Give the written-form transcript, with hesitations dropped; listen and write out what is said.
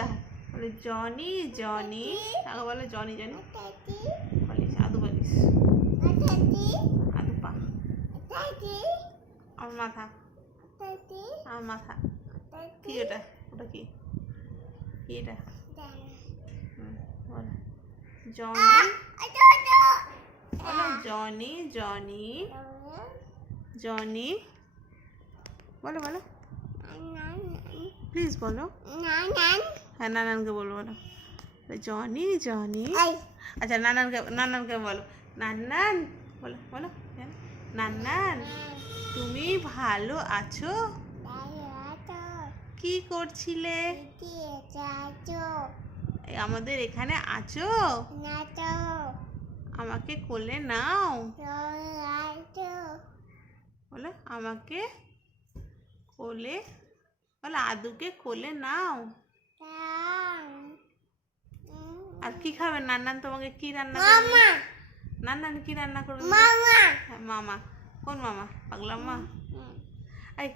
দেখো বলে Johnny Johnny, আগে বলে জনি জনি বলিস, আদু বলিস, আদু পা, আমার মাথা, আমার মাথা। কি ওটা? ওটা কি? কি এটা? বলো জনি, বলো জনি জনি জনি, বলো বলো প্লিজ বলো। হ্যাঁ নানানকে বলো, বলো জনি জনি। আচ্ছা নানানকে বলো, নান্নান বলো বলো, নান্নান তুমি ভালো আছো? কি করছিলে? আমাদের এখানে আছো? আমাকে কোলে নাও, বলো আমাকে কোলে, বলো আদুকে কোলে নাও। আর কি খাবে নান্নান? তোমাকে কি রান্না করবে? নান্নান কি রান্না করবে? মামা। কোন মামা? পাগলা মা। এই